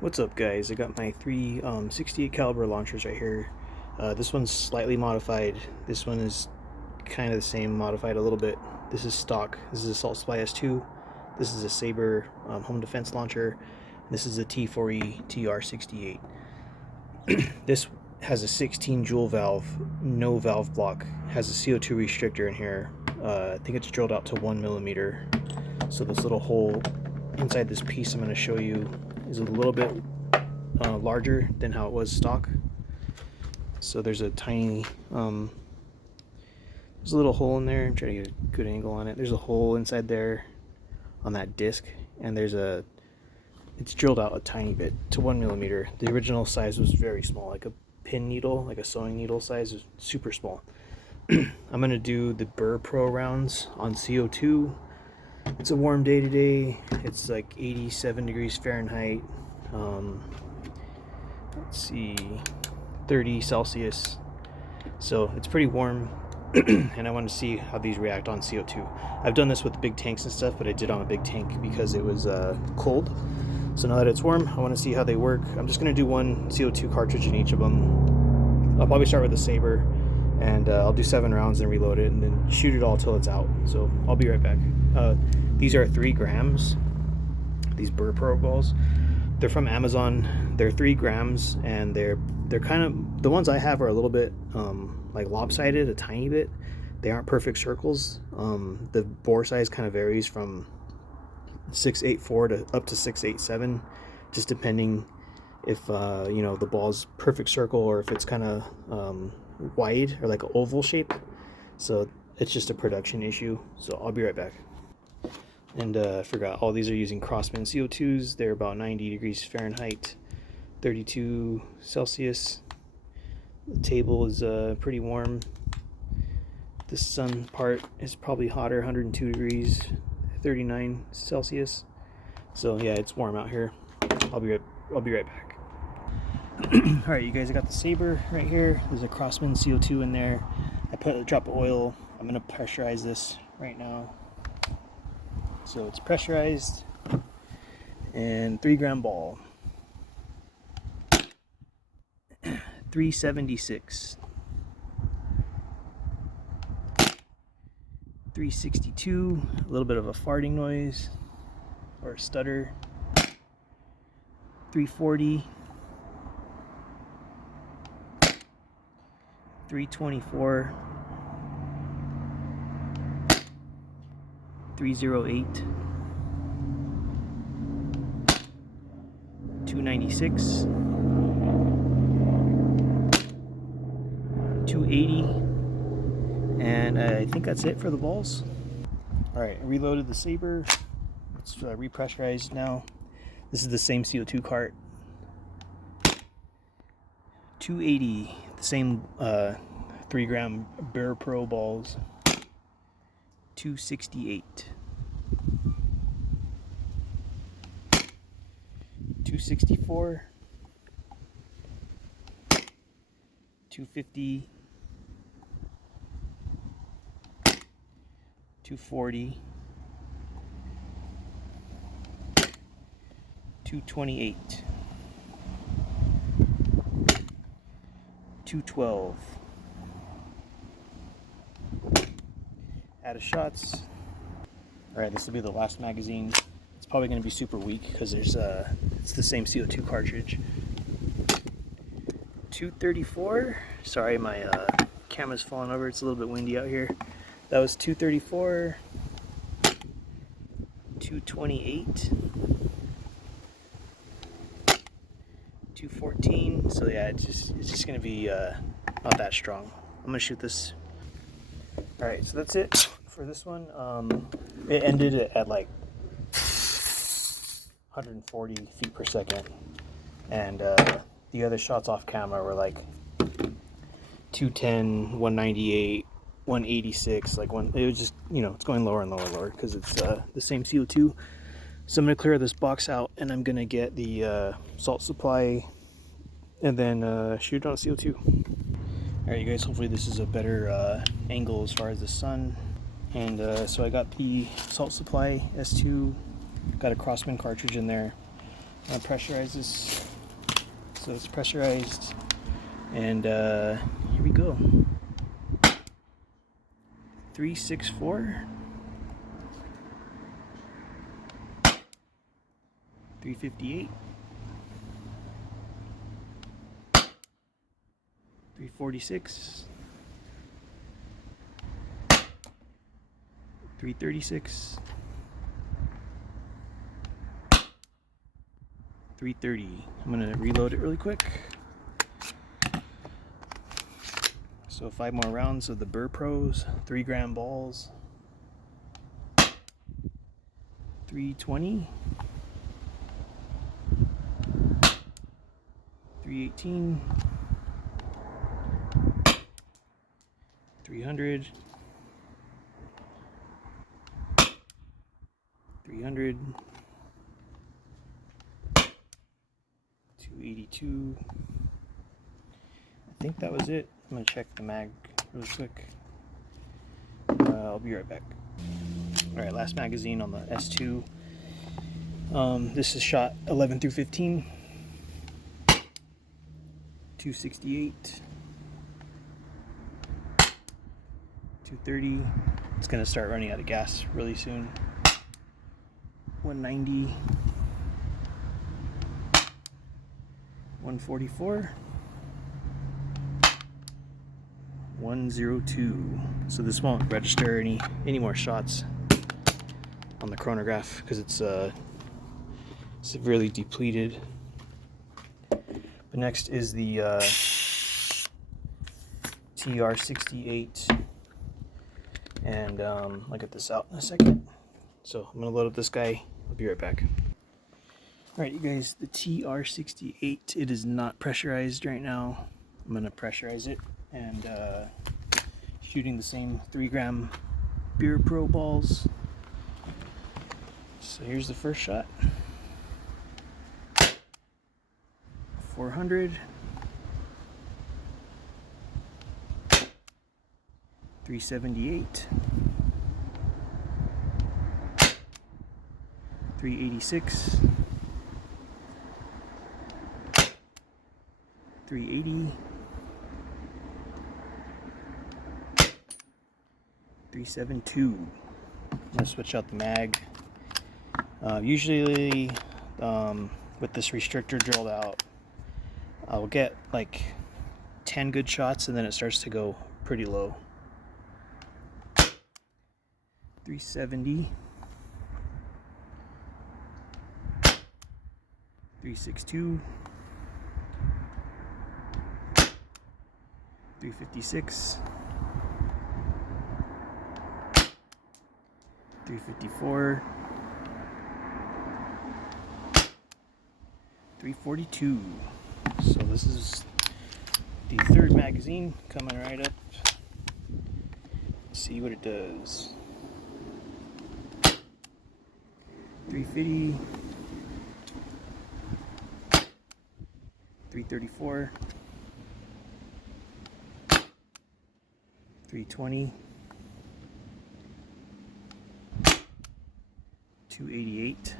What's up, guys? I got my three 68 caliber launchers right here. This one's slightly modified. This one is kind of the same, modified a little bit. This is stock. This is a Salt Supply S2. This is a Saber home defense launcher. This is a T4E TR68. This has a 16 Joule valve, no valve block. Has a CO2 restrictor in here. I think it's drilled out to 1 millimeter. So this little hole inside this piece I'm going to show you is a little bit larger than how it was stock. So there's a tiny there's a little hole in there. I'm trying to get a good angle on it. There's a hole inside there on that disc, and it's drilled out a tiny bit to 1 millimeter. The original size was very small, like a pin needle, like a sewing needle size. Is super small. I'm gonna do the Byrpro rounds on CO2. It's a warm day today. It's like 87 degrees Fahrenheit. Let's see, 30 Celsius. So it's pretty warm, and I want to see how these react on CO2. I've done this with big tanks and stuff, but I did on a big tank because it was cold. So now that it's warm, I want to see how they work. I'm just going to do one CO2 cartridge in each of them. I'll probably start with the Saber, and I'll do 7 rounds and reload it, and then shoot it all till it's out. So I'll be right back. These are 3 grams, these Byrpro balls. They're from Amazon. They're 3 grams, and they're kind of, the ones I have are a little bit like lopsided, a tiny bit. They aren't perfect circles. The bore size kind of varies from 684 to up to 687, just depending if you know, the ball's perfect circle or if it's kind of wide or like an oval shape. So it's just a production issue. So I'll be right back. And I forgot, all these are using Crossman CO2s. They're about 90 degrees Fahrenheit, 32 Celsius. The table is pretty warm. The sun part is probably hotter, 102 degrees, 39 Celsius. So yeah, it's warm out here. I'll be right back. All right, you guys, I got the Saber right here. There's a Crossman CO2 in there. I put a drop of oil. I'm gonna pressurize this right now. So it's pressurized, and 3 gram ball, 376, 362, a little bit of a farting noise or a stutter, 340, 324, 308, 296, 280, and I think that's it for the balls. Alright, I reloaded the Saber. It's repressurized now. This is the same CO2 cart. 280, the same 3 gram Byrpro balls. 268, 264, 250, 240, 228, 212. Out of shots. Alright, this will be the last magazine. It's probably going to be super weak because there's it's the same CO2 cartridge. 234. Sorry, my camera's falling over. It's a little bit windy out here. That was 234. 228. 214. So yeah, it's just going to be not that strong. I'm going to shoot this. Alright, so that's it for this one. It ended at like 140 feet per second, and the other shots off camera were like 210, 198, 186, like it was just, you know, it's going lower and lower and lower because it's the same CO2. So I'm going to clear this box out, and I'm going to get the salt supply and then shoot it on CO2. Alright, you guys, hopefully this is a better angle as far as the sun. And so I got the salt supply S2, got a Crossman cartridge in there. I'm gonna pressurize this. So it's pressurized, and here we go. 364, 358, 346, 336, 330. I'm gonna reload it really quick. So 5 more rounds of the Byrpros, 3-gram balls. 320, 318, 300, 300, 282. I think that was it. I'm gonna check the mag really quick. I'll be right back. All right, last magazine on the S2. This is shot 11 through 15. 268. 230. It's gonna start running out of gas really soon. 190. 144. 102. So this won't register any more shots on the chronograph because it's severely depleted. But next is the TR68, and I'll get this out in a second. So I'm gonna load up this guy. I'll be right back. All right, you guys, the TR68. It is not pressurized right now. I'm gonna pressurize it, and shooting the same 3-gram Byrpro balls. So here's the first shot. 400. 378. 386. 380. 372. I'm gonna switch out the mag. Usually with this restrictor drilled out, I'll get like 10 good shots and then it starts to go pretty low. 370. 362. 356. 354. 342. So this is the third magazine coming right up. Let's see what it does. 350. 334. 320. 288.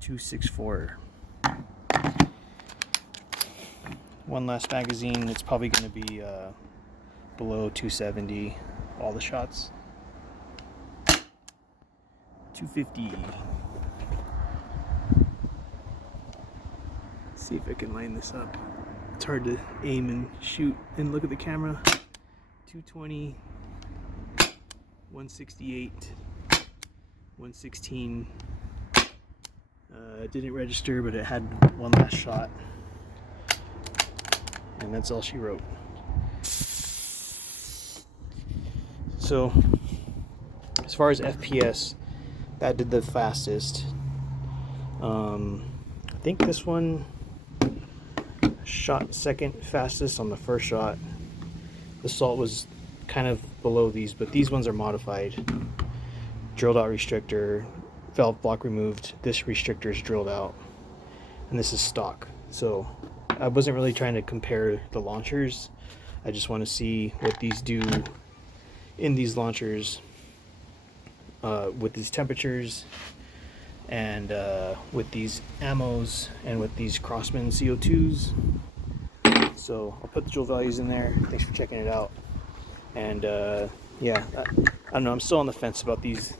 264. One last magazine. It's probably going to be below 270. All the shots. 250. See if I can line this up. It's hard to aim and shoot and look at the camera. 220. 168. 116. It didn't register, but it had one last shot. And that's all she wrote. So, as far as FPS, that did the fastest. I think this one shot second fastest on the first shot. The salt was kind of below these, but these ones are modified. Drilled out restrictor, valve block removed. This restrictor is drilled out, and this is stock. So I wasn't really trying to compare the launchers. I just want to see what these do in these launchers with these temperatures and with these ammos and with these Crossman CO2s. So I'll put the Joule values in there. Thanks for checking it out. And yeah, I don't know, I'm still on the fence about these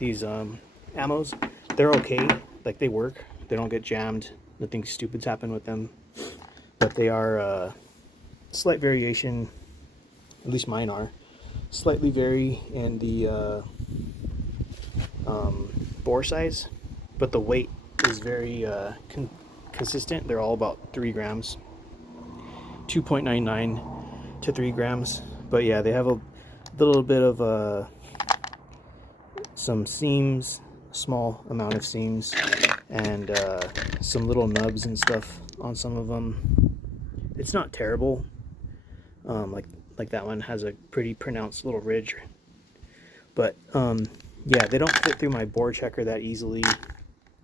ammos. They're okay, like they work, they don't get jammed, nothing stupid's happened with them, but they are slight variation, at least mine are slightly vary in the bore size, but the weight is very consistent. They're all about 3 grams, 2.99 to 3 grams. But yeah, they have a little bit of some seams, small amount of seams, and some little nubs and stuff on some of them. It's not terrible. Like that one has a pretty pronounced little ridge, but yeah, they don't fit through my bore checker that easily.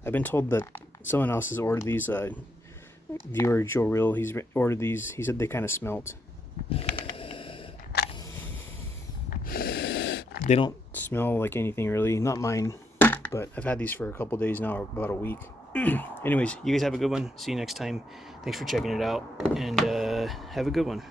I've been told that someone else has ordered these. Viewer Joule, he's ordered these. He said they kind of smelt. They don't smell like anything really, not mine, but I've had these for a couple days now, or about a week. Anyways, you guys have a good one. See you next time. Thanks for checking it out, and have a good one.